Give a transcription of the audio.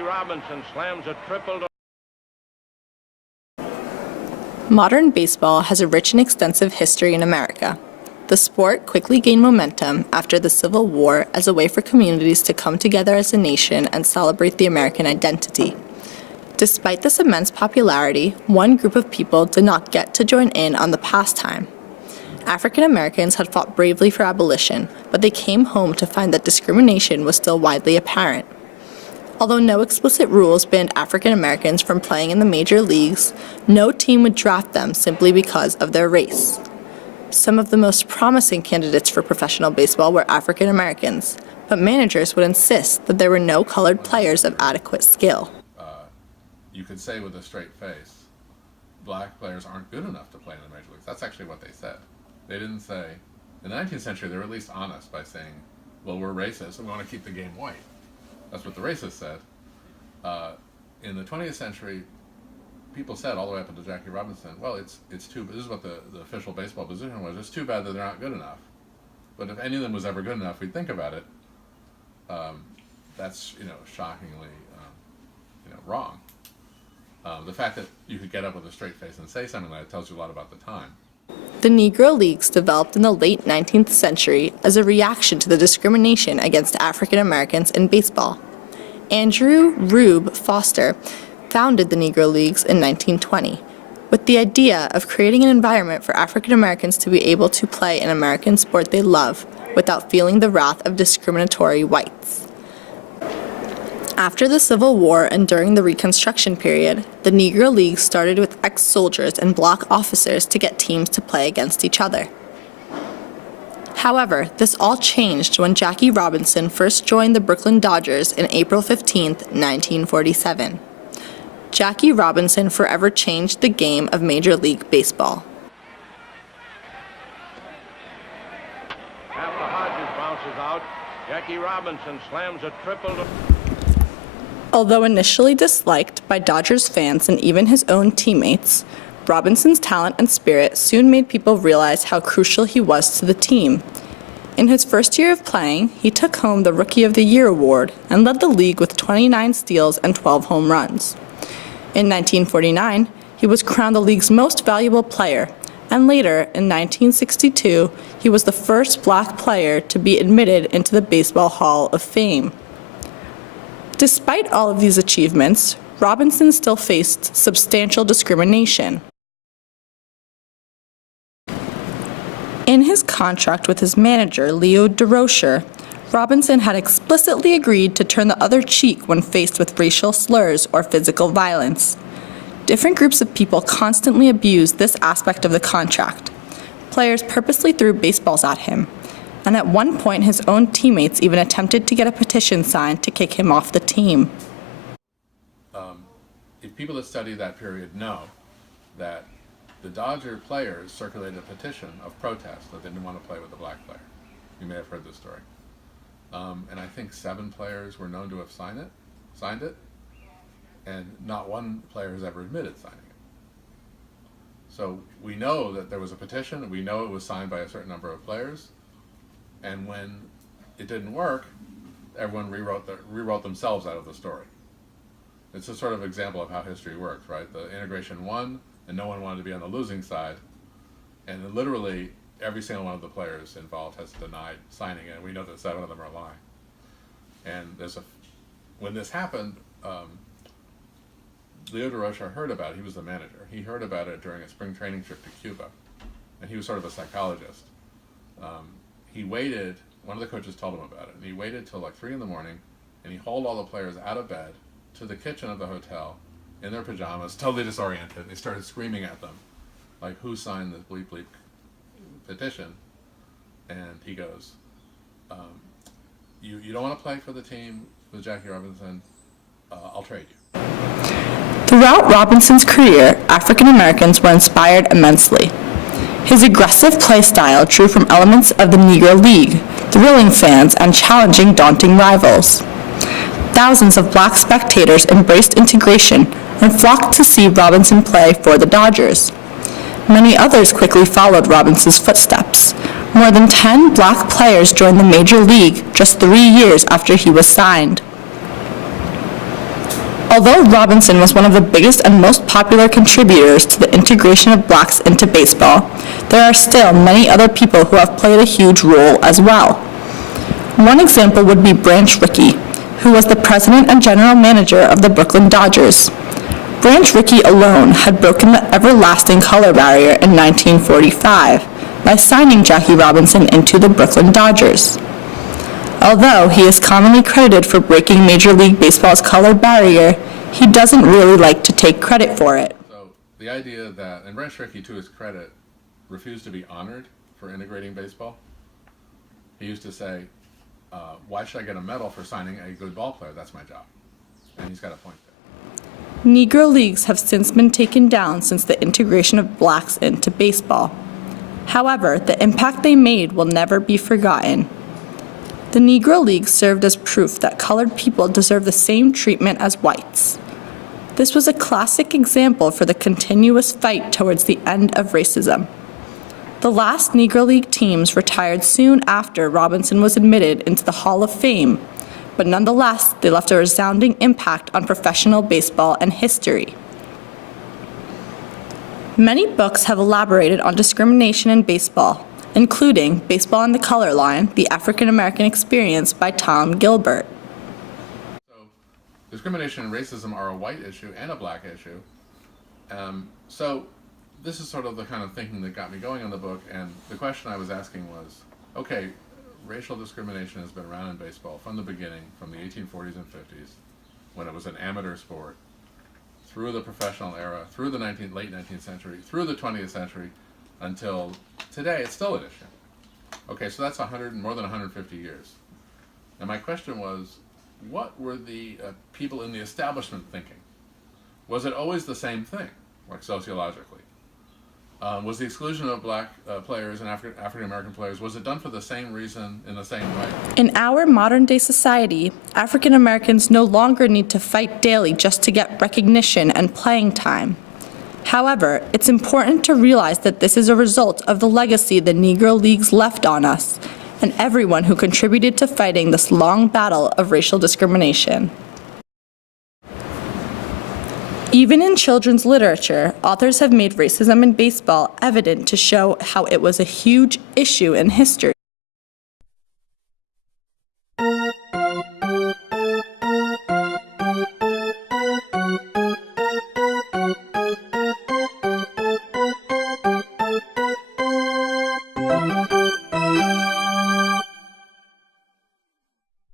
Jackie Robinson slams a triple to... Modern baseball has a rich and extensive history in America. The sport quickly gained momentum after the Civil War as a way for communities to come together as a nation and celebrate the American identity. Despite this immense popularity, one group of people did not get to join in on the pastime. African Americans had fought bravely for abolition, but they came home to find that discrimination was still widely apparent. Although no explicit rules banned African Americans from playing in the major leagues, no team would draft them simply because of their race. Some of the most promising candidates for professional baseball were African Americans, but managers would insist that there were no colored players of adequate skill. You could say with a straight face, black players aren't good enough to play in the major leagues. That's actually what they said. They didn't say, in the 19th century, they were at least honest by saying, well, we're racist and we want to keep the game white. That's what the racists said. In the 20th century, people said all the way up until Jackie Robinson, well, it's too, this is what the official baseball position was, it's too bad that they're not good enough. But if any of them was ever good enough, we'd think about it. That's, shockingly, wrong. The fact that you could get up with a straight face and say something like that tells you a lot about the time. The Negro Leagues developed in the late 19th century as a reaction to the discrimination against African Americans in baseball. Andrew Rube Foster founded the Negro Leagues in 1920 with the idea of creating an environment for African Americans to be able to play an American sport they love without feeling the wrath of discriminatory whites. After the Civil War and during the Reconstruction period, the Negro Leagues started with ex-soldiers and black officers to get teams to play against each other. However, this all changed when Jackie Robinson first joined the Brooklyn Dodgers in April 15, 1947. Jackie Robinson forever changed the game of Major League Baseball. After Hodges bounces out, Jackie Robinson slams a triple to... Although initially disliked by Dodgers fans and even his own teammates, Robinson's talent and spirit soon made people realize how crucial he was to the team. In his first year of playing, he took home the Rookie of the Year award and led the league with 29 steals and 12 home runs. In 1949, he was crowned the league's most valuable player, and later, in 1962, he was the first black player to be admitted into the Baseball Hall of Fame. Despite all of these achievements, Robinson still faced substantial discrimination. In his contract with his manager, Leo Durocher, Robinson had explicitly agreed to turn the other cheek when faced with racial slurs or physical violence. Different groups of people constantly abused this aspect of the contract. Players purposely threw baseballs at him, and at one point his own teammates even attempted to get a petition signed to kick him off the team. If people that study that period know that the Dodger players circulated a petition of protest that they didn't want to play with the black player. You may have heard this story. And I think 7 players were known to have signed it, and not one player has ever admitted signing it. So we know that there was a petition, we know it was signed by a certain number of players, and when it didn't work, everyone rewrote themselves out of the story. It's a sort of example of how history works, right? The integration won, and no one wanted to be on the losing side, and literally every single one of the players involved has denied signing it, and we know that 7 of them are lying. And when this happened, Leo Durocher heard about it. He was the manager. He heard about it during a spring training trip to Cuba, and he was sort of a psychologist. He waited, one of the coaches told him about it, and he waited till like 3 in the morning, and he hauled all the players out of bed to the kitchen of the hotel in their pajamas, totally disoriented, and he started screaming at them, like, who signed this bleep bleep petition? And he goes, you don't want to play for the team with Jackie Robinson, I'll trade you. Throughout Robinson's career, African Americans were inspired immensely. His aggressive play style drew from elements of the Negro League, thrilling fans and challenging daunting rivals. Thousands of black spectators embraced integration and flocked to see Robinson play for the Dodgers. Many others quickly followed Robinson's footsteps. More than 10 black players joined the Major League just 3 years after he was signed. Although Robinson was one of the biggest and most popular contributors to the integration of blacks into baseball, there are still many other people who have played a huge role as well. One example would be Branch Rickey, who was the president and general manager of the Brooklyn Dodgers. Branch Rickey alone had broken the everlasting color barrier in 1945 by signing Jackie Robinson into the Brooklyn Dodgers. Although he is commonly credited for breaking Major League Baseball's color barrier, he doesn't really like to take credit for it. So the idea that, and Branch Rickey, to his credit, refused to be honored for integrating baseball. He used to say, why should I get a medal for signing a good ball player? That's my job. And he's got a point there. Negro leagues have since been taken down since the integration of blacks into baseball. However, the impact they made will never be forgotten. The Negro Leagues served as proof that colored people deserve the same treatment as whites. This was a classic example for the continuous fight towards the end of racism. The last Negro League teams retired soon after Robinson was admitted into the Hall of Fame, but nonetheless, they left a resounding impact on professional baseball and history. Many books have elaborated on discrimination in baseball, including Baseball and the Color Line, The African American Experience by Tom Gilbert. So discrimination and racism are a white issue and a black issue. So this is sort of the kind of thinking that got me going on the book, and the question I was asking was, okay, racial discrimination has been around in baseball from the beginning, from the 1840s and 50s, when it was an amateur sport, through the professional era, through the late 19th century, through the 20th century, until today. It's still an issue. Okay, so that's more than 150 years. And my question was, what were the people in the establishment thinking? Was it always the same thing, like sociologically? Was the exclusion of black players and African American players, was it done for the same reason, in the same way? In our modern-day society, African Americans no longer need to fight daily just to get recognition and playing time. However, it's important to realize that this is a result of the legacy the Negro Leagues left on us and everyone who contributed to fighting this long battle of racial discrimination. Even in children's literature, authors have made racism in baseball evident to show how it was a huge issue in history.